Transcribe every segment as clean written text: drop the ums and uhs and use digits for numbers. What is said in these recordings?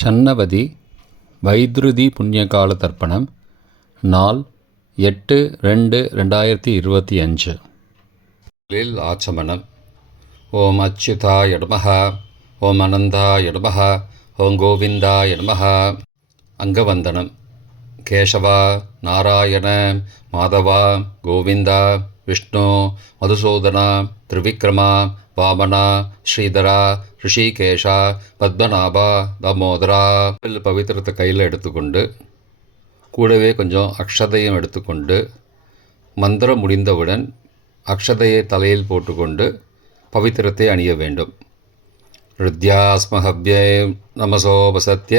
ஷண்ணவதி வைத்ருதி புண்ணியகால தர்ப்பணம் நாள் 8/2/2025. ஆச்சமனம். ஓம் அச்சுதாய நமஹ, ஓம் அனந்தாய நமஹ, ஓம் கோவிந்தாய நமஹ. அங்கவந்தனம். கேசவா, நாராயண, மாதவா, கோவிந்தா, விஷ்ணு, மதுசூதனா, திரிவிக்ரமா, வாமனா, ஸ்ரீதரா, ரிஷிகேஷா, பத்மநாபா, தாமோதரா. பவித்திரத்தை கையில் எடுத்துக்கொண்டு கூடவே கொஞ்சம் அக்ஷதையும் எடுத்துக்கொண்டு மந்திரம் முடிந்தவுடன் அக்ஷதையை தலையில் போட்டுக்கொண்டு பவித்திரத்தை அணிய வேண்டும். ருத்யாஸ்மஹவ்யே நமசோபசத்ய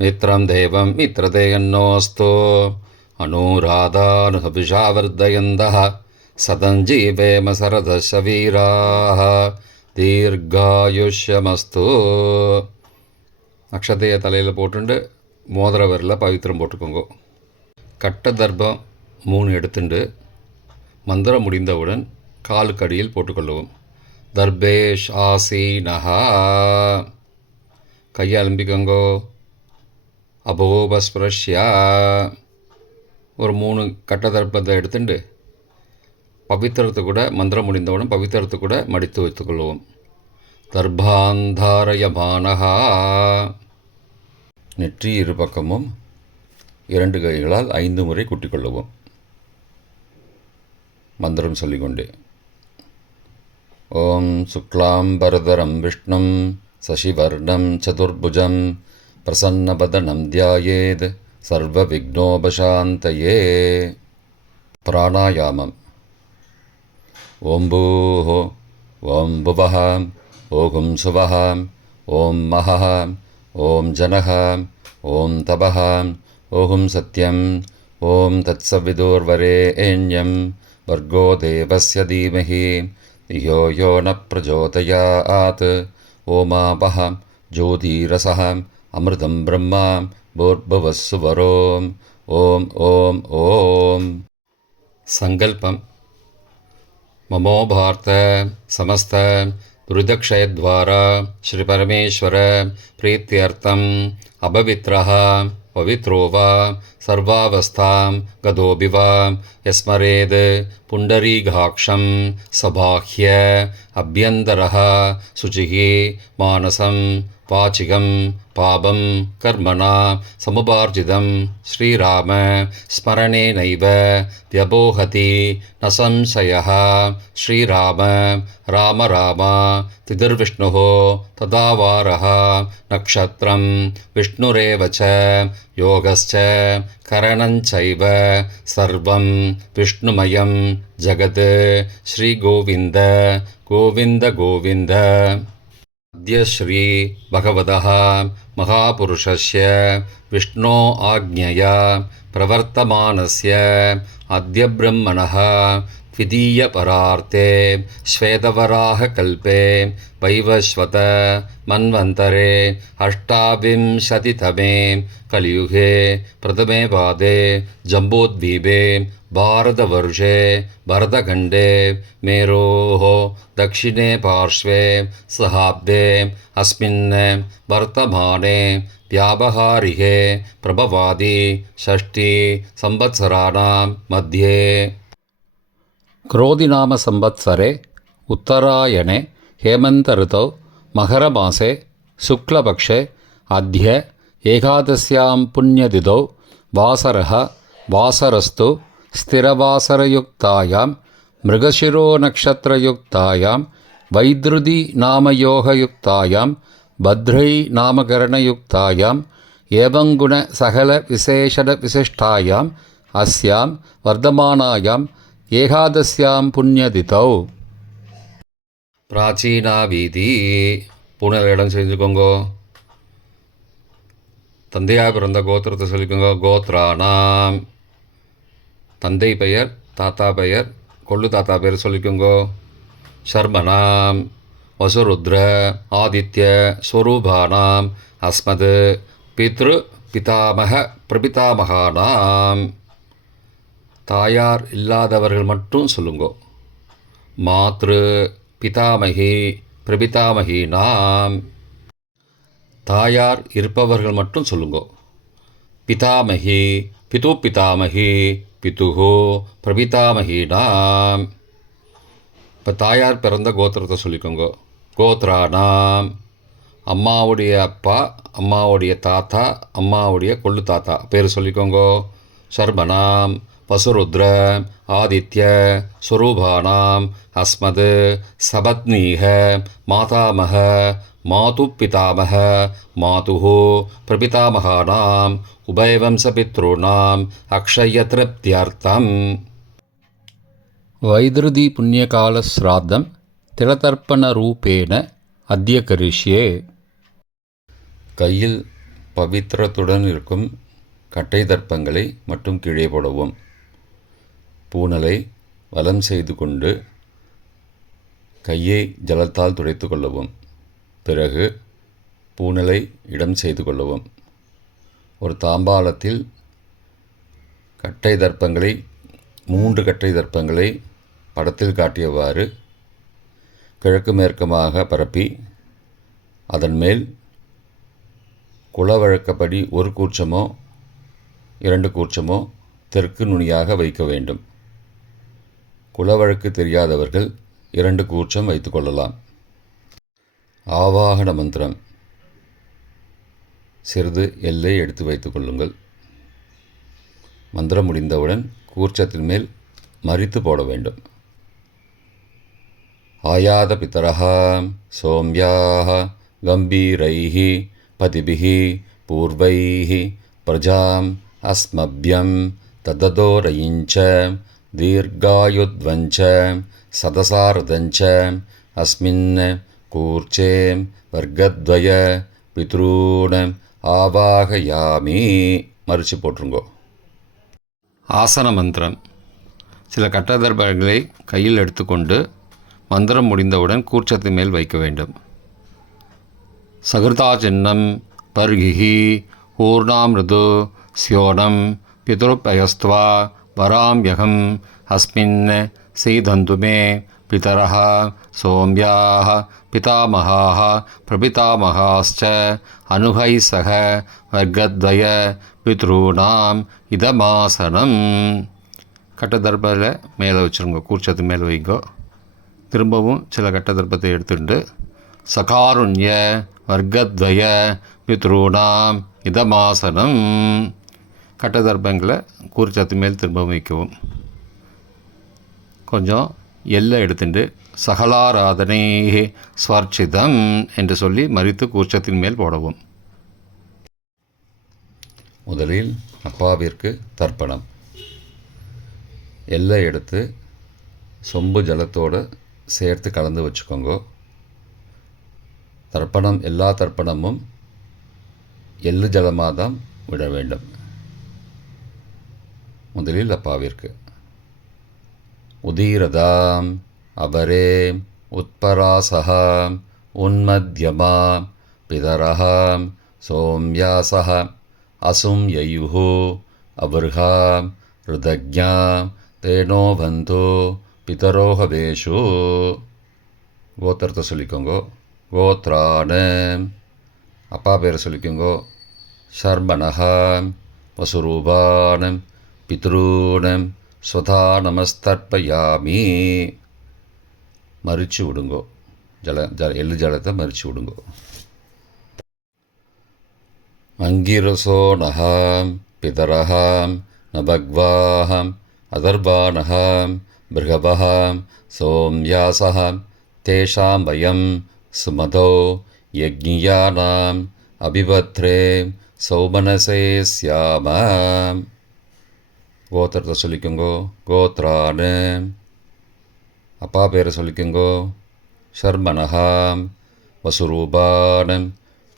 மித்ரம் தேவம் மித்ரதேயன்னோஸ்தோ அனுராதானுஹபிஷாவர்தயந்தः சதஞ்சீவேம சரதசவீராः தீர்காயுஷ்யமஸ்து. அக்ஷதையை தலையில் போட்டுண்டு மோதிர விரலில் பவித்திரம் போட்டுக்கோங்க. கட்ட தர்ப்பம் 3 எடுத்துண்டு மந்திரம் முடிந்தவுடன் காலுக்கடியில் போட்டுக்கொள்ளவும். தர்பேஷ் ஆசீனஹா. கையை அலம்பிக்கோங்கோ. அபோபஸ்பிரஷ்யா. ஒரு 3 கட்ட தர்ப்பத்தை எடுத்துட்டு பவித்திரத்தை கூட மந்திரம் முடிந்தவுடன் பவித்திரத்தை கூட மடித்து வைத்துக்கொள்வோம். தர்பாந்தாரயமானஹா. நெற்றி இரு பக்கமும் 2 கைகளால் 5 முறை குட்டிக்கொள்ளவும். மந்திரம் சொல்லிக்கொண்டே. ஓம் சுக்லாம்பரதரம் விஷ்ணும் சசிவர்ணம் சதுர்புஜம் பிரசன்னபதனம் தியாயேத் சர்வ விக்னோபசாந்தயே. பிராணாயாமம். ஓம் பூஹோ, ஓம் புவஹ, ஓம் சுவஹ, ஓம் மஹஹ, ஓம் ஜனஹ, ஓம் தபஹ, ஓம் சத்யம், ஓம் தத்சவிதுர்வரேண்யம் வர்கோ தேவஸ்ய தீமஹி धियो यो न प्रचोदयात्. ओमापः ज्योतिरसः अमृतं ब्रह्मा भूर्भुवः सुवरोम्. ओम ओम ओम. संकल्पम. ममो भारत समस्त दुरितक्षयद्वारा श्री परमेश्वर प्रीत्यर्थम अपवित्रः पवित्रो वा सर्वावस्थां गतोऽपि वा यस्मरेद् पुण्डरीकाक्षं सबाह्य अभ्यन्तरः शुचिः मानसं वाचिकं पापं कर्मणा समुपार्जितं श्रीराम स्मरणेनैव व्यपोहति न संशयः. श्रीराम राम राम तिथिर्विष्णुः तदावारः नक्षत्रं विष्णुरेव च योगश्च करणञ्चैव सर्वं विष्णुमयं जगत्. श्रीगोविन्द गोविन्द गोविन्द. अद्य श्री भगवतः महापुरुषस्य विष्णो आज्ञया प्रवर्तमानस्य अद्य ब्रह्मणः द्वितीयपरार्थे श्वेतवराहकल्पे वैवस्वत मन्वन्तरे 28तमे कलियुगे प्रथमे पादे जम्बूद्वीपे भारतवर्षे भरतखण्डे मेरोः दक्षिणे पार्श्वे सहाब्दे अस्मिन् वर्तमाने व्यावहारिके प्रभवादि 6 संवत्सराणां मध्ये क्रोधिनाम संवत्सरे उत्तरायणे हेमन्त ऋतौ मकरमासे शुक्लपक्षे अद्य एकादश्यां पुण्यतिथौ वासरः वासरस्तु स्थिरवासरयुक्तायां मृगशिरोनक्षत्रयुक्तायां वैद्रुति नामयोगयुक्तायां भद्रै नामकरणयुक्तायां एवं गुणसकलविशेषणविशिष्टायाम् अस्यां वर्धमानायां ஏகாதஸ்யாं புண்ணியதிதௌ. பிராச்சீனா வீதி. பூனல் இடம் செஞ்சுக்கோங்கோ. தந்தையாக பிறந்த கோத்திரத்தை சொல்லிக்கோங்க. கோத்ரானாம். தந்தை பெயர், தாத்தா பெயர், கொள்ளு தாத்தா பெயர் சொல்லிக்கோங்கோ. ஷர்மனாம் வசுருத்ர ஆதித்ய ஸ்வரூபானாம் அஸ்மது பித்ரு பிதாமக பிரபிதாமகானாம். தாயார் இல்லாதவர்கள் மட்டும் சொல்லுங்கோ. மாத்ரு பிதாமகி பிரபிதாமகி நாம். தாயார் இருப்பவர்கள் மட்டும் சொல்லுங்கோ. பிதாமகி, பிது பிதாமகி, பிதுகோ பிரபிதாமகினாம். இப்போ தாயார் பிறந்த கோத்திரத்தை சொல்லிக்கோங்க. கோத்ரானாம், அம்மாவுடைய அப்பா, அம்மாவுடைய தாத்தா, அம்மாவுடைய கொள்ளு தாத்தா பேர் சொல்லிக்கோங்க. சர்மனாம், வசுருத்ர, ஆதித்ய, ஸ்வரூபானாம், அஸ்மத், சபத்னீக, மாதாமக, மாது பிதாமக, மாதுஹோ பிரபிதாமகானாம், உபயவம்சபித்ருணாம் அக்ஷயத்ருப்தியர்த்தம். வைதிருதி புண்ணியகால ஸ்ராத்தம் திலதர்ப்பணரூபேண அத்ய கரிஷ்யே. கையில் பவித்திரத்துடன் இருக்கும் கட்டை தர்ப்பங்களை மட்டும் கீழே போடவும். பூனலை வலம் செய்து கொண்டு கையை ஜலத்தால் துடைத்து கொள்ளவும். பிறகு பூனலை இடம் செய்து கொள்ளவும். ஒரு தாம்பாளத்தில் கட்டை தர்ப்பங்களை 3 கட்டை தர்ப்பங்களை படத்தில் காட்டியவாறு கிழக்கு மேற்கமாக பரப்பி அதன் மேல் குலவழக்கப்படி 1 கூர்ச்சமோ 2 கூர்ச்சமோ தெற்கு நுனியாக வைக்க வேண்டும். குலவழக்கு தெரியாதவர்கள் 2 கூர்ச்சம் வைத்து கொள்ளலாம். ஆவாகன மந்திரம் சிறிது எல்லை எடுத்து வைத்துக் கொள்ளுங்கள். மந்திரம் முடிந்தவுடன் கூர்ச்சத்தின் மேல் மரித்து போட வேண்டும். ஆயாத பிதரஹ சோம்யாஹ கம்பீரைஹி பதிபிஹி பூர்வைஹி பிரஜாம் அஸ்மப்யம் தததோரயிஞ்ச தீர்காயுத்வஞ்ச சதசாரதஞ்ச அஸ்மின் கூர்ச்சே வர்க்கத்வய பித்ரூண ஆவாகயாமி. மறித்து போட்டுருங்கோ. ஆசன மந்திரம். சில கட்டதர்பங்களை கையில் எடுத்துக்கொண்டு மந்திரம் முடிந்தவுடன் கூர்ச்சத்தின் மேல் வைக்க வேண்டும். சகிருதா சின்னம் பர்கிஹி ஊர்ணாமிருது ஸ்யோனம் பிதுருப்பயஸ்துவா வராம்யகம் அஸ்மின் சீதந்துமே பிதரஹ சோம்யாஹ பிதாமகாஹ பிரபிதாமகாஸ்ச அனுகை சக வர்க்கத்வய பித்ரூணாம் இதமாசனம். கட்டதர்பத்தில் மேலே வச்சுருங்க. கூர்ச்சத்து மேலே வைங்கோ. திரும்பவும் சில கட்டதர்பத்தை எடுத்துட்டு சகாருண்ய வர்க்கத்வய பித்ரூணாம் இதமாசனம். கட்டதர்பங்களை கூர்ச்சத்து மேல் திரும்பவும் வைக்கவும். கொஞ்சம் எல்லை எடுத்துட்டு சகலாராதனை ஸ்வர்ச்சிதம் என்று சொல்லி மறித்து கூர்ச்சத்தின் மேல் போடவும். முதலில் அப்பாவிற்கு தர்ப்பணம். எல்லை எடுத்து சொம்பு ஜலத்தோடு சேர்த்து கலந்து வச்சுக்கோங்க. தர்ப்பணம் எல்லா தர்ப்பணமும் எள்ளு ஜலமாக தான் விட வேண்டும். முதலில் அப்பாவிற்கு உதீரதாம் அபரே உத்பராசகாம் உன்மத்யமாம் பிதரஹாம் சோம்யாசஹ அசும் யயுஹு அவர்ஹாம் ருதக்ஞாம் தேனோ பந்தோ பிதரோஹவேஷு. கோத்திரத்தை சொல்லிக்கோங்க. கோத்ரான அப்பா பேரை சொல்லிக்கோங்க. ஷர்மணஹாம் வசுரூபானம் பித்ரூனம் ஸ்வதா நமஸ்தர்ப்பயாமி. மறித்து விடுங்கோ. எள்ளு ஜலத்தை மறித்து விடுங்கோ. அங்கிரசோ நகாம் பிதரஹாம் நபக்வாஹாம் அதர்வானஹாம் பிருகவஹாம் சோம்யாசஹாம் தேஷாம் வயம் சுமதோ யக்ஞியானாம் அபிபத்ரே சௌமனசே ஸ்யாமாம். கோத்திரத்தை சொல்லிக்கோங்கோ. கோத்ரானு அப்பா பேரை சொல்லிக்கோங்கோ. ஷர்மணஹாம் வசுரூபானம்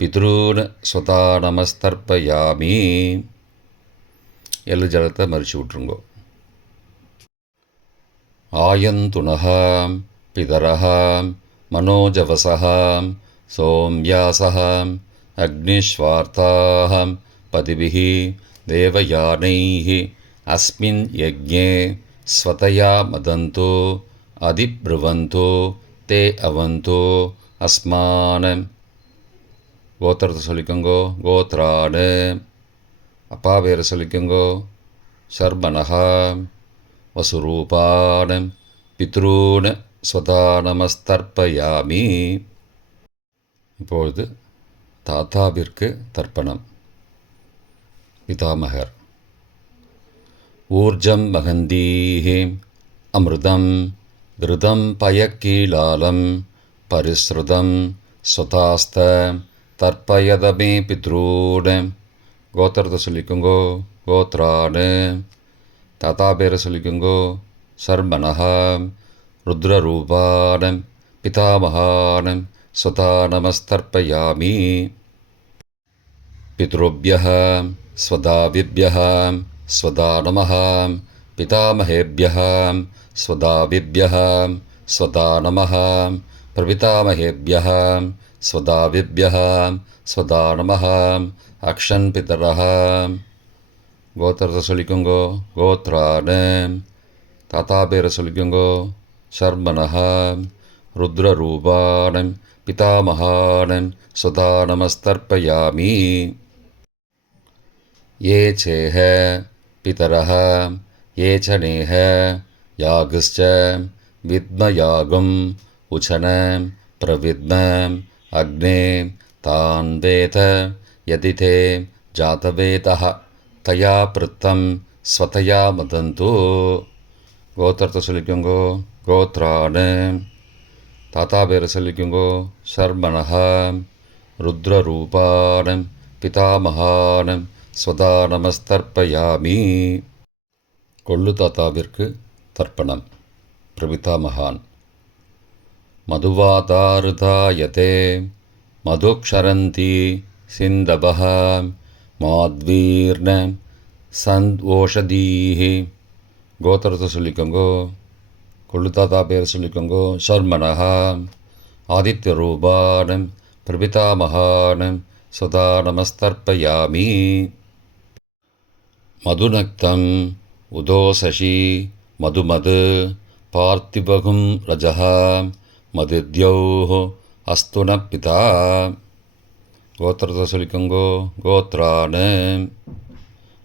பித்ரூன் ஸ்வதா நமஸ்தர்ப்பயாமி. எள்ளு ஜலத்தை மறித்து விட்ருங்கோ. ஆயந்துணஹாம் பிதரஹாம் மனோஜவசஹாம் சோம்யாசஹாம் அக்னிஸ்வார்த்தாஹாம் பதிபிஹி தேவயானைஹி அஸ்மின் யஜ்ஞே ஸ்வதயா மதந்தோ அதிப்ருவந்தோ தே அவந்தோ அஸ்மானம் கோத்திரத்தை சொல்லிக்கோங்கோ. கோத்ரானு. அப்பா பேரை சொல்லிக்கோங்கோ. சர்மனஹா. வசுரூபான் பித்ரூன் ஸ்வதா நமஸ்தர்ப்பயாமி. இப்பொழுது தாத்தாவிற்கு தர்ப்பணம். பிதாமகர். ஊர்ஜம் மகந்தீஹி அமிர்தம் கிருதம் பயக்கீலாலம் பரிஸ்ருதம் ஸ்வதாஸ்த தர்ப்பயதமே பித்ரூன். கோத்திரத்தை சொல்லிக்கோங்கோ. கோத்ரானு. தாத்தா பேரை சொல்லிக்கோங்கோ. சர்மனஹா. ருத்ரரூபான் பிதாமகான் ஸ்வதா நமஸ்தர்ப்பயாமி. பித்ருभ्यः स्वदाविभ्यः स्वदा नमः. पितामहेभ्यः स्वदाविभ्यः स्वदा नमः. प्रपितामहेभ्यः स्वदाविभ्यः स्वदा नमः. अक्षन् पितरः. கோத்திரத்தை சொல்லிக்கோங்கோ. கோத்ரானு. தாத்தா பேரை சொல்லிக்கோங்கோ. சர்மனஹா. ருத்ரரூபான் பிதாமகான் ஸ்வதா நமஸ்தர்ப்பயாமி. ये चेह पितरः ये च नेह यागश्च विद्मयागम् उचन प्रविद्म अग्ने तान् वेद यदि ते जातवेदः तया पृत्तं स्वतया मदन्तु. கோத்திரத்தை சொல்லிக்கோங்கோ. கோத்ரானு. தாத்தா பேரை சொல்லிக்கோங்கோ. சர்மனஹா. ருத்ரரூபான் பிதாமகான் ஸ்வதா நமஸ்தர்ப்பயாமி. கொள்ளு தாத்தாவிற்கு தர்ப்பணம். பிரபிதாமகான். மதுவாதாருதாயதே மதுக்ஷரந்தி சிந்தபஹ மாத்வீர்ண சந்த்வோஷதீஹி. கோத்திரத்தை சொல்லிக்கோங்கோ. கொள்ளு தாத்தா பேரை சொல்லிக்கோங்கோ. சர்மனஹா. ஆதித்யரூபான் பிரபிதாமகான் ஸ்வதா நமஸ்தர்ப்பயாமி. மதுநக்தம் உதோசசி மதுமது பார்த்திபகும் ரஜः மதித்யௌः அஸ்து ந பிதா. கோத்திரத்தை சொல்லிக்கோங்கோ. கோத்ரானு.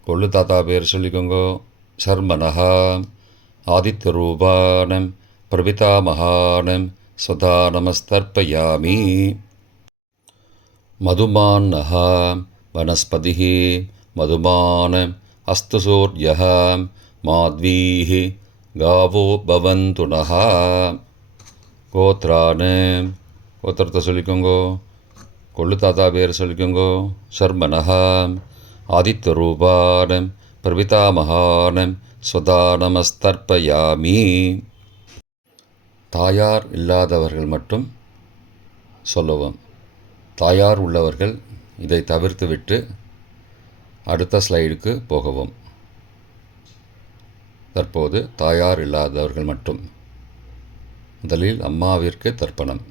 கொள்ளு தாத்தா பேர் சொல்லிக்கோங்கோ. சர்மனஹா. ஆதித்யரூபான் பிரபிதாமகான் ஸ்வதா நமஸ்தர்ப்பயாமி. மதுமான்னः वनस्पतिः मधुमान् अस्तु सूर्यः माध्वीः गावो भवन्तु नः. கோத்ரானு. கோத்திரத்தை சொல்லிக்கோங்கோ. கொள்ளு தாத்தா பேர் சொல்லிக்கோங்கோ. சர்மனஹா. ஆதித்யரூபான் பிரபிதாமகான் ஸ்வதா நமஸ்தர்ப்பயாமி. தாயார் இல்லாதவர்கள் மட்டும் சொல்லவும். தாயார் உள்ளவர்கள் இதை தவிர்த்துவிட்டு அடுத்த ஸ்லைடுக்கு போகவும். தற்போது தாயார் இல்லாதவர்கள் மட்டும். முதலில் அம்மாவிற்கு தர்ப்பணம்.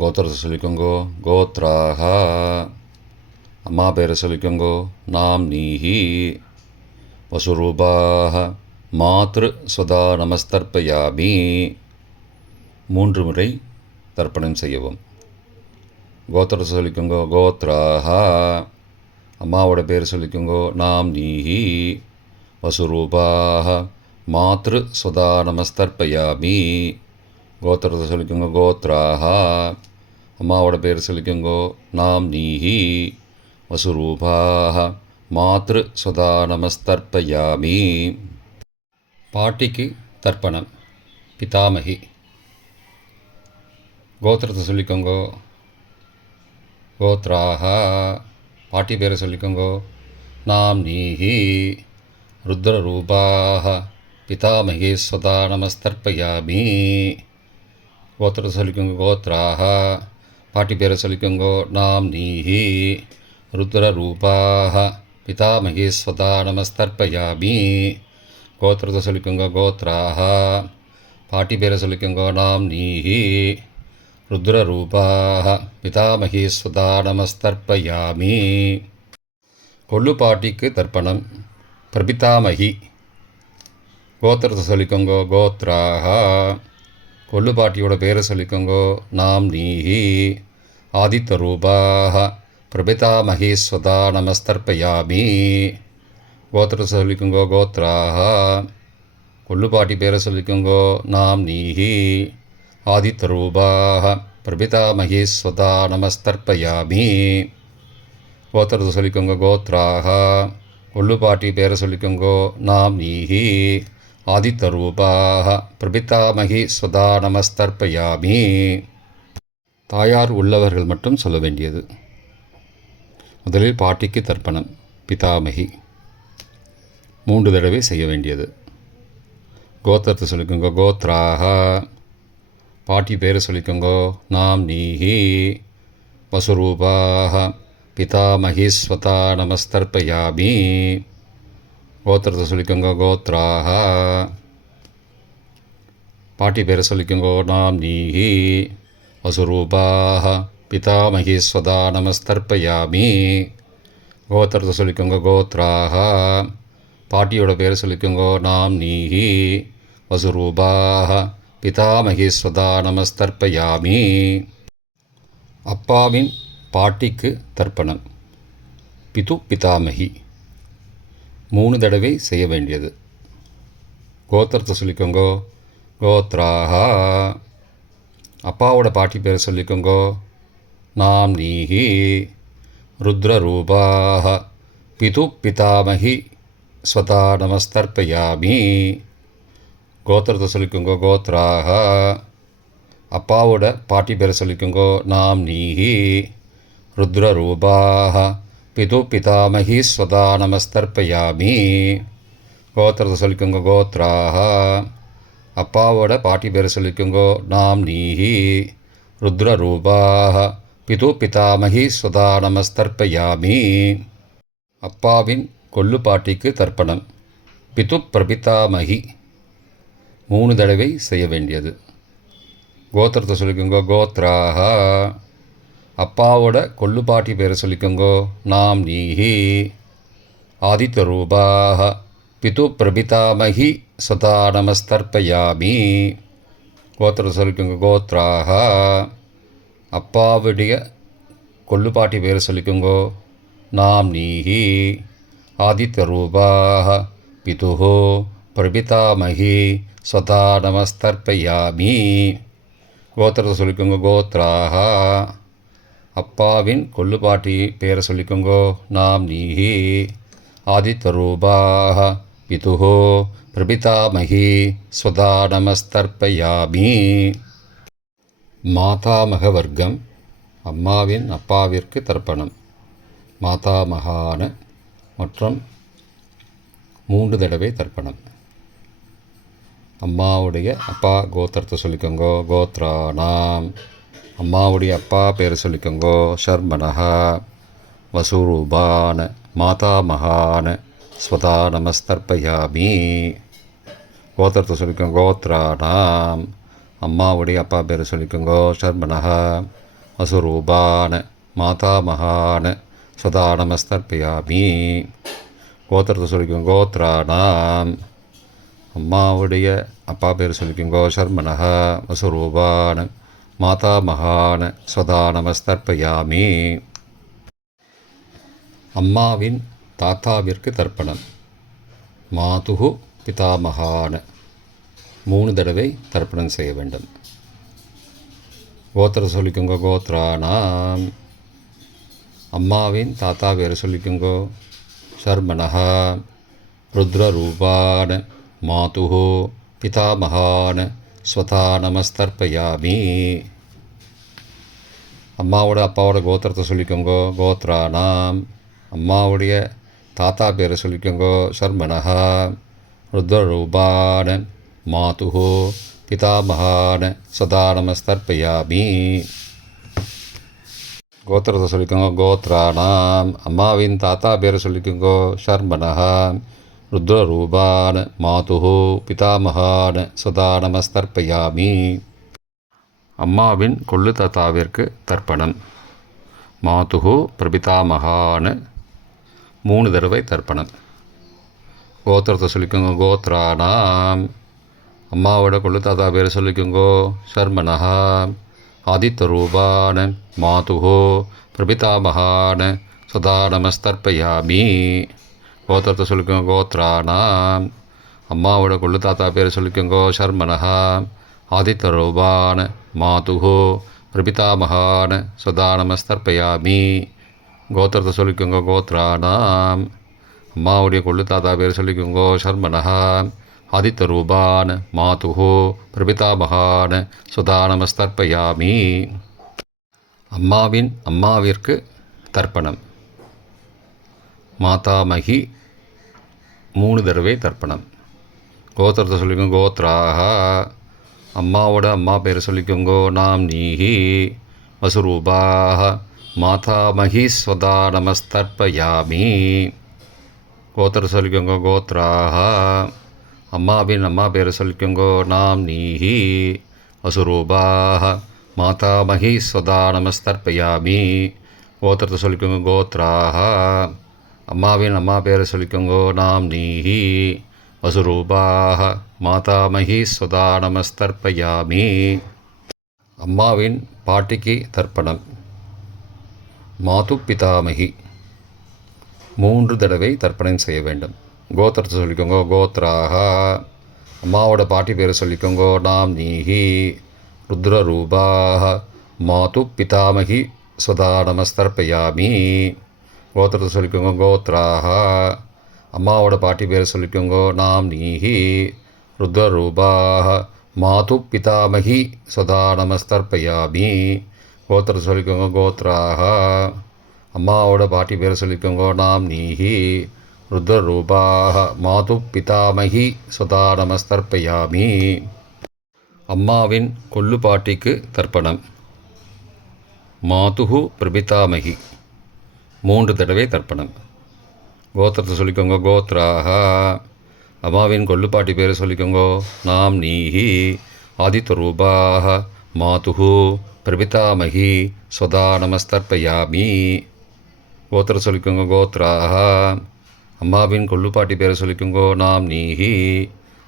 கோத்திரத்தை சொல்லிக்கோங்கோ. கோத்ராஹா. அம்மா பேரை சொல்லிக்கோங்கோ. நாம் நீஹி. வசுரூபாஹ மாத்ரு ஸ்வதா நமஸ்தர்ப்பயாமி. 3 முறை தர்ப்பணம் செய்யவும். கோத்திரத்தை சொல்லிக்கோங்கோ. கோத்ராஹா. அம்மாவோட பேர் சொல்லிக்கோங்கோ. நாம் நீஹி. வசுரூபாஹ மாத்ரு ஸ்வதா நமஸ்தர்ப்பயாமி. கோத்திரத்தை சொல்லிக்கோங்கோ. கோத்ராஹா. அம்மாவோட பேர் சொல்லிக்கோங்கோ. நாம் நீஹி. வசுரூபாஹ மாத்ரு ஸ்வதா நமஸ்தர்ப்பயாமி. பாட்டிக்கு தர்ப்பணம். பிதாமகி. கோத்திரத்தை சொல்லிக்கோங்கோ. கோத்ராஹா. பாட்டி பேரை சொல்லிக்கோங்கோ. நாம் நீஹி. ருத்ரரூபாஹ பிதாமகி ஸ்வதா நமஸ்தர்ப்பயாமி. கோத்திரத்தை சொல்லிக்கோங்கோ. கோத்ராஹா. பாட்டி பேரை சொல்லிக்கோங்கோ. நாம் நீஹி. ருத்ரரூபாஹ பிதாமகி ஸ்வதா நமஸ்தர்ப்பயாமி. கோத்திரத்தை சொல்லிக்கோங்கோ. கோத்ராஹா. பாட்டி பேரை சொல்லிக்கோங்கோ. நாம் நீஹி. ருத்ரரூபாஹ பிதாமகி ஸ்வதா நமஸ்தர்ப்பயாமி. கொள்ளு பாட்டிக்கு தர்ப்பணம். பிரபிதாமகி. கோத்திரத்தை சொல்லிக்கோங்கோ. கோத்ராஹா. கொள்ளு பாட்டியோட பேரை சொல்லிக்கோங்கோ. நாம் நீஹி ஆதித்த ரூபாக பிரபிதா மகேஸ்வதா நமஸ்தர்ப்பயாமி. கோத்திரத்தை சொல்லிக்கோங்கோ. கோத்ராக. கொள்ளு பாட்டி பேரை சொல்லிக்கோங்கோ. நாம் நீஹி ஆதித்த ரூபாக பிரபிதா மகேஸ்வதா நமஸ்தர்ப்பயாமி. கோத்திரத்தை சொல்லிக்கோங்க. கோத்ராக. கொள்ளு பாட்டி பேரை சொல்லிக்கோங்கோ. நாம் நீஹி ஆதித்த ரூபாக பிரபிதாமகி ஸ்வதா நமஸ்தர்ப்பயாமி. தாயார் உள்ளவர்கள் மட்டும் சொல்ல வேண்டியது. முதலில் பாட்டிக்கு தர்ப்பணம். பிதாமகி 3 தடவை செய்ய வேண்டியது. கோத்திரத்தை சொல்லிக்கோங்க. கோத்ராக. பாட்டி பேரை சொல்லிக்கோங்கோ. நாம் நீஹி வசுரூபாக பிதாமகி ஸ்வதா நமஸ்தர்ப்பயாமி. கோத்திரத்தை சொல்லிக்கோங்க. கோத்ராக. பாட்டி பேரை சொல்லிக்கோங்கோ. நாம் நீஹி வசுரூபாக பிதாமகி ஸ்வதா நமஸ்தர்ப்பயாமி. கோத்திரத்தை சொல்லிக்கோங்க. கோத்ராக. பாட்டியோட பேரை சொல்லிக்கோங்கோ. நாம் நீஹி வசுரூபாக பிதாமகி ஸ்வதா நமஸ்தர்ப்பயாமி. அப்பாவின் பாட்டிக்கு தர்ப்பணம். பிது பிதாமகி 3 தடவை செய்ய வேண்டியது. கோத்திரத்தை சொல்லிக்கோங்கோ. கோத்ராக. அப்பாவோட பாட்டி பேரை சொல்லிக்கோங்கோ. நாம் நீஹி ருத்ரரூபாக பிது பிதாமகி ஸ்வதா நமஸ்தர்ப்பயாமி. கோத்திரத்தை சொல்லிக்கோங்கோ. கோத்ராக. அப்பாவோட பாட்டி பேரை சொல்லிக்கோங்கோ. நாம் நீஹி ருத்ரரூபாக பிது பிதாமகி ஸ்வதா நமஸ்தர்ப்பயாமி. கோத்திரத்தை சொல்லிக்கோங்க. கோத்ராக. அப்பாவோட பாட்டி பேரை சொல்லிக்கோங்கோ. நாம் நீஹி ருத்ரரூபாக பிது பிதாமகி ஸ்வதா நமஸ்தர்ப்பயாமி. அப்பாவின் கொள்ளு பாட்டிக்கு தர்ப்பணம். பிது பிரபிதாமகி 3 தடவை செய்ய வேண்டியது. கோத்திரத்தை சொல்லிக்கோங்கோ. கோத்ராக. அப்பாவோட கொள்ளு பாட்டி பேரை சொல்லிக்கோங்கோ. நாம் நீஹி ஆதித்த ரூபாக பிது பிரபிதாமகி ஸ்வதா நமஸ்தர்ப்பயாமி. கோத்திரத்தை சொல்லிக்கோங்க. கோத்ராக. அப்பாவுடைய கொள்ளு பாட்டி பேரை சொல்லிக்கோங்கோ. நாம் நீஹி ஆதித்த ரூபாக பிது பிரபிதாமகி ஸ்வதா நமஸ்தர்ப்பயாமி. கோத்திரத்தை சொல்லிக்கோங்க. கோத்ராக. அப்பாவின் கொள்ளு பாட்டி பேரை சொல்லிக்கோங்கோ. நாம் நீஹி ஆதித்த ரூபாக பிது பிரபிதாமகி ஸ்வதா நமஸ்தர்ப்பயாமி. மாதாமக வர்க்கம். அம்மாவின் அப்பாவிற்கு தர்ப்பணம். மாதாமகான மற்றும் 3 தடவை தர்ப்பணம். அம்மாவுடைய அப்பா கோத்திரத்தை சொல்லிக்கோங்கோ. கோத்ராணாம். அம்மாவுடைய அப்பா பேரை சொல்லிக்கோங்கோ. ஷர்மனஹா வசுரூபான மாதாமகான ஸ்வதா நமஸ்தர்ப்பயாமி. கோத்திரத்தை சொல்லிக்கோங்க. கோத்ராணாம். அம்மாவுடைய அப்பா பேரை சொல்லிக்கோங்கோ. ஷர்மனஹா வசுரூபான மாதாமகான ஸ்வதா நமஸ்தர்ப்பயாமி. கோத்திரத்தை சொல்லிக்கோங்க. கோத்ராணாம். அம்மாவுடைய அப்பா பேர் சொல்லிக்கோங்கோ. ஷர்மனஹா வசுரூபான மாதாமகான ஸ்வதா நமஸ்தர்ப்பயாமி. அம்மாவின் தாத்தாவிற்கு தர்ப்பணம். மாதுகு பிதாமகான 3 தடவை தர்ப்பணம் செய்ய வேண்டும். கோத்திர சொல்லிக்கோங்க. கோத்ராணாம். அம்மாவின் தாத்தா பேர் சொல்லிக்கோங்கோ. ஷர்மனஹா ருத்ரரூபான மாதுகு பிதாமகான ஸ்வதா நமஸ்தர்ப்பயாமி. அம்மாவோட அப்பாவோட கோத்திரத்தை சொல்லிக்கோங்கோ. கோத்ராணாம். அம்மாவுடைய தாத்தா பேரை சொல்லிக்கோங்கோ. ஷர்மனஹா ருத்ரரூபான மாதுகு பிதாமகான ஸ்வதா நமஸ்தர்ப்பயாமி. கோத்திரத்தை சொல்லிக்கோங்க. கோத்ராணாம். அம்மாவின் தாத்தா பேரை சொல்லிக்கோங்கோ. ஷர்மனஹா ருத்ரரூபான மாதுகு பிதாமகான ஸ்வதா நமஸ்தர்ப்பயாமி. அம்மாவின் கொள்ளு தாத்தாவிற்கு தர்ப்பணம். மாதுகு பிரபிதாமகான 3 தடவை தர்ப்பணம். கோத்திரத்தை சொல்லிக்கோங்க. கோத்ராணாம். அம்மாவோட கொள்ளு தாத்தா பேரை சொல்லிக்கோங்கோ. சர்மனஹா. ஆதித்த ரூபான மாதுஹோ பிரபிதாமகான சதா நமஸ்தர்ப்பயாமி. கோத்திரத்தை சொல்லிக்கோங்க. கோத்ரானாம். அம்மாவோட கொள்ளு தாத்தா பேரை சொல்லிக்கோங்கோ. சர்மனஹா. ஆதித்த ரூபான மாதுஹோ பிரபிதாமகான சதா நமஸ்தர்ப்பயாமி. கோத்திரத்தை சொல்லிக்கோங்க. கோத்ரானாம். அம்மாவுடைய கொள்ளு தாத்தா பேர் சொல்லிக்கோங்கோ. சர்மனஹா. ஆதித்த ரூபான் மாதுஹோ பிரபிதாமகான சுதா நமஸ்தர்ப்பயாமி. அம்மாவிற்கு தர்ப்பணம். மாதாமகி 3 தடவை தர்ப்பணம். கோத்திரத்தை சொல்லிக்கோங்க. கோத்ராக. அம்மாவோட அம்மா பேரை சொல்லிக்கோங்கோ. நாம் நீஹி வசுரூபாக மாதாமகி ஸ்வதா நமஸ்தர்ப்பயாமி. கோத்திரத்தை சொல்லிக்கோங்க. கோத்ராக. அம்மாவின் அம்மா பேரை சொல்லிக்கோங்கோ. நாம் நீஹி வசுரூபாக மாதாமகி ஸ்வதா நமஸ்தர்ப்பயாமி. கோத்திரத்தை சொல்லிக்கோங்க. கோத்ராக. அம்மாவின் அம்மா பேரை சொல்லிக்கோங்கோ. நாம் நீஹி வசுரூபாக மாதாமகி ஸ்வதா நமஸ்தர்ப்பயாமி. அம்மாவின் பாட்டிக்கு தர்ப்பணம். மாது பிதாமகி 3 தடவை தர்ப்பணம் செய்ய வேண்டும். கோத்திரத்தை சொல்லிக்கோங்க. கோத்ராக. அம்மாவோட பாட்டி பேரை சொல்லிக்கோங்கோ. நாம் நீஹி ருத்ரரூபாக மாது பிதாமகி ஸ்வதா நமஸ்தர்ப்பயாமி. கோத்திரத்தை சொல்லிக்கோங்க. கோத்ராக. அம்மாவோட பாட்டி பேரை சொல்லிக்கோங்கோ. நாம் நீஹி ருத்ரரூபாக மாது பிதாமகி ஸ்வதா நமஸ்தர்ப்பயாமி. கோத்திரத்தை சொல்லிக்கோங்க. கோத்ராக. அம்மாவோட பாட்டி பேரை சொல்லிக்கோங்கோ. நாம் நீஹி ருத்ரரூபாக மாது பிதாமகி ஸ்வதா நமஸ்தர்ப்பயாமி. அம்மாவின் கொள்ளு பாட்டிக்கு தர்ப்பணம். மாதுஹு பிரபிதாமகி 3 தடவை தர்ப்பணம். கோத்திரத்தை சொல்லிக்கோங்க. கோத்ராக. அம்மாவின் கொள்ளு பாட்டி பேரை சொல்லிக்கோங்கோ. நாம் நீஹி ஆதித்த ரூபாக மாதுஹு பிரபிதாமகி ஸ்வதா நமஸ்தர்ப்பயாமி. கோத்திரம் சொல்லிக்கோங்க. கோத்ராக. அம்மாவின் கொள்ளு பாட்டி பேரை சொல்லிக்கோங்கோ. நாம் நீஹி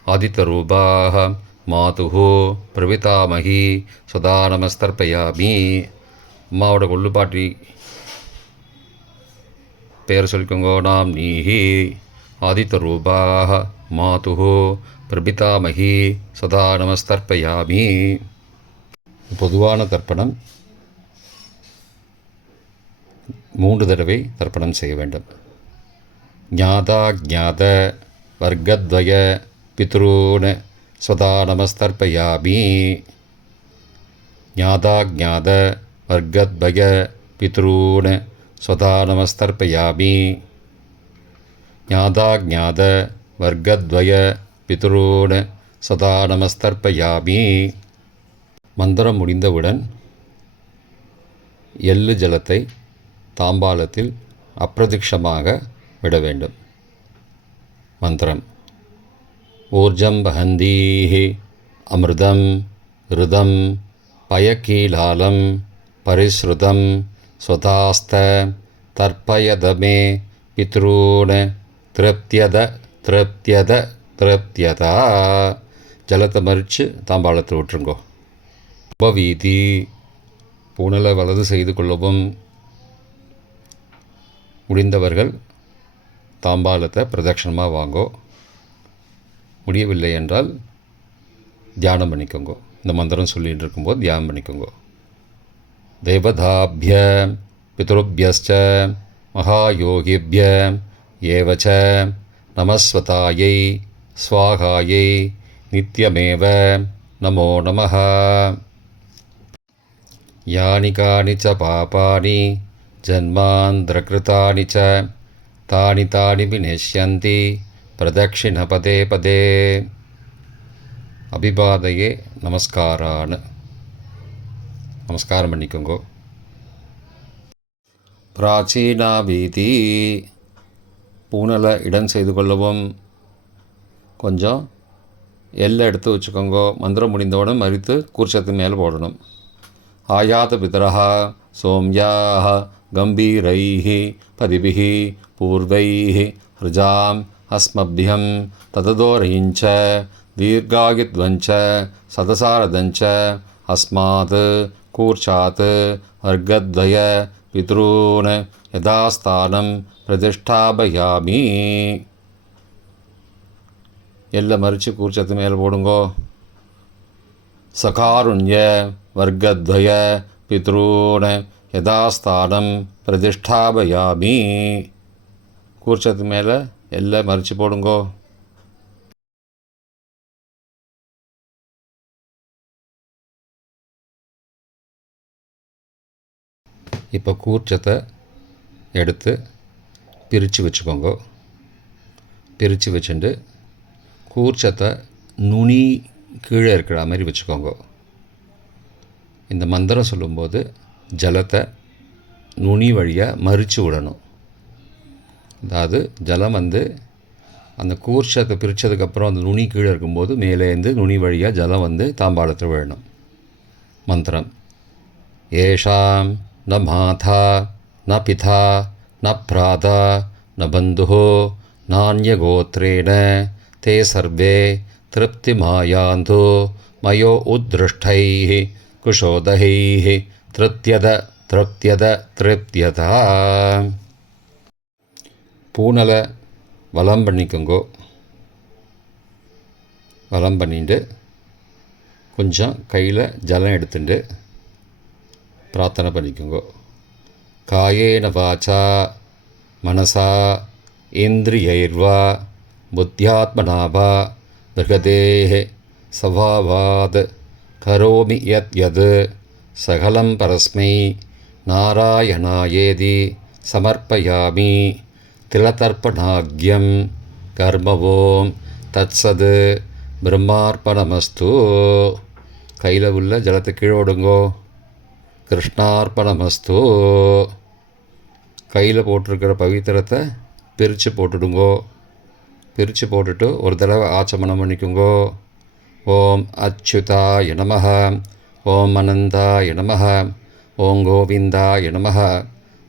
ஆதித்த ரூபாக மாதுஹு பிரபிதாமகி ஸ்வதா நமஸ்தர்ப்பயாமி. அம்மாவோட கொள்ளு பாட்டி பேரை சொல்லிக்கோங்கோ. நாம் நீஹி ஆதித்த ரூபாக மாதுஹு பிரபிதாமகி சதா நமஸ்தர்ப்பயாமி. பொதுவான தர்ப்பணம் 3 தடவை தர்ப்பணம் செய்ய வேண்டும். ஞாதா ஞாத வர்க்கத்வய பித்ரூன் ஸ்வதா நமஸ்தர்ப்பயாமி. ஞாதா ஞாத வர்க்கத்வய பித்ரூன் ஸ்வதா நமஸ்தர்ப்பயாமி. ஞாதா ஞாத வர்க்கத்வய பித்ரூன் சதா நமஸ்தர்ப்பயாமி. மந்திரம் முடிந்தவுடன் எள்ளு ஜலத்தை தாம்பாளத்தில் அப்பிரதிக்ஷமாக விட வேண்டும். மந்திரம். ஊர்ஜம் வஹந்தீஹி அமிர்தம் ருதம் பயக்கீலாலம் பரிஸ்ருதம் ஸ்வதாஸ்த தர்ப்பயதமே பித்ரூன் திருப்தியத திருப்தியத திருப்தியதா. ஜலத்தை மறித்து தாம்பாளத்தை விட்டுருங்கோ. உபவீதி. பூணலை வலது செய்து கொள்ளவும். முடிந்தவர்கள் தாம்பாளத்தை பிரதட்சணமாக வாங்கோ. முடியவில்லை என்றால் தியானம் பண்ணிக்கோங்க. இந்த மந்திரம் சொல்லிகிட்டு இருக்கும்போது தியானம் பண்ணிக்கோங்க. தேவதாபிய பித்ருபியஸ்ச மகாயோகிபிய ஏவச்ச நமஸ்வதாயை ஸ்வாகாயை நித்யமேவ நமோ நமः. யானி கானி ச பாபானி ஜன்மாந்திரகிருதானி ச தானி தானி விநஷ்யந்தி பிரதக்ஷிண பதே பதே. அபிபாதையே நமஸ்காரான்னு நமஸ்காரம் பண்ணிக்கோங்கோ. பிராச்சீனா வீதி. பூனலை இடம் செய்து கொள்ளவும். கொஞ்சம் எல்லை எடுத்து வச்சுக்கோங்கோ. மந்திரம் முடிந்தவுடன் மறித்து கூர்ச்சத்து மேலே போடணும். ஆயாத பிதரஹா சோம்யாக கம்பீரைஹி பதிபிஹி பூர்வைஹி ருஜாம் அஸ்மபியம் தததோரயிஞ்ச दीर्घायुध्वञ्च सदसारदञ्च अस्मात् कूर्चात् अर्घद्वय पितॄन् यथास्थानं प्रतिष्ठापयामि. எல்லாம் மறித்து கூர்ச்சத்து மேலே போடுங்கோ. சகாருண்ய வர்க்கத்வய பித்ரூன் யதாஸ்தானம் பிரதிஷ்டாபயாமி. கூர்ச்சத்து மேலே எல்லாம் மறித்து போடுங்கோ. இப்போ கூர்ச்சத்தை எடுத்து பிரித்து வச்சுக்கோங்க. பிரித்து வச்சுட்டு கூர்ச்சத்தை நுனி கீழே இருக்கிற மாதிரி வச்சுக்கோங்க. இந்த மந்திரம் சொல்லும்போது ஜலத்தை நுனி வழியாக மறித்து விடணும். அதாவது ஜலம் அந்த கூர்ச்சத்தை பிரித்ததுக்கப்புறம் அந்த நுனி கீழே இருக்கும்போது மேலேருந்து நுனி வழியாக ஜலம் தாம்பாளத்தில் விழணும். மந்திரம் ஏஷாம் ந மாதா ந பிதா ந பிராதா ந பந்துஹோ நான்யகோத்ரேண ते सर्वे तृप्तिमायान्तो मयो उद्दृष्टैः कुशोदहैः तृप्त्यता. பூனலை வலம் பண்ணிக்கோங்கோ. வலம் பண்ணிட்டு கொஞ்சம் கையில் ஜலம் எடுத்துட்டு பிரார்த்தனை பண்ணிக்கோங்கோ. காயேன வாச்சா மனசா இந்திரியைர்வா புத்தியாத்மனாபா பிரகதேஹ சவாவாத் கரோமி யத் சகலம் பரஸ்மை நாராயணாயேதி சமர்ப்பயாமி. திலதர்ப்பணாக்யம் கர்மவோம் தத்சது பிரம்மார்ப்பணமஸ்து. கையில் உள்ள ஜலத்தை கீழோடுங்கோ. கிருஷ்ணார்ப்பணமஸ்து. கையில் போட்டிருக்கிற பவித்திரத்தை பிரித்து போட்டுடுங்கோ. பிரித்து போட்டுட்டு ஒரு தடவை ஆச்சமனம் பண்ணிக்கோங்கோ. ஓம் அச்சுதாய நமஹ, ஓம் அனந்தாய நமஹ, ஓம் கோவிந்தாய நமஹ,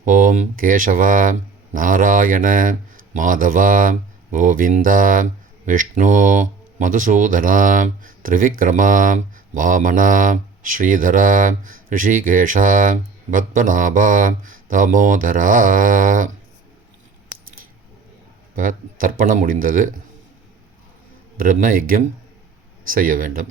ஓம் கேசவ நாராயண மாதவ கோவிந்த விஷ்ணு மதுசூதன திரிவிக்ரம வாமன ஸ்ரீதர ரிஷிகேஷ பத்மநாப தாமோதரா. தர்ப்பணம் முடிந்தது. பிரம்ம யஜ்யம் செய்ய வேண்டும்.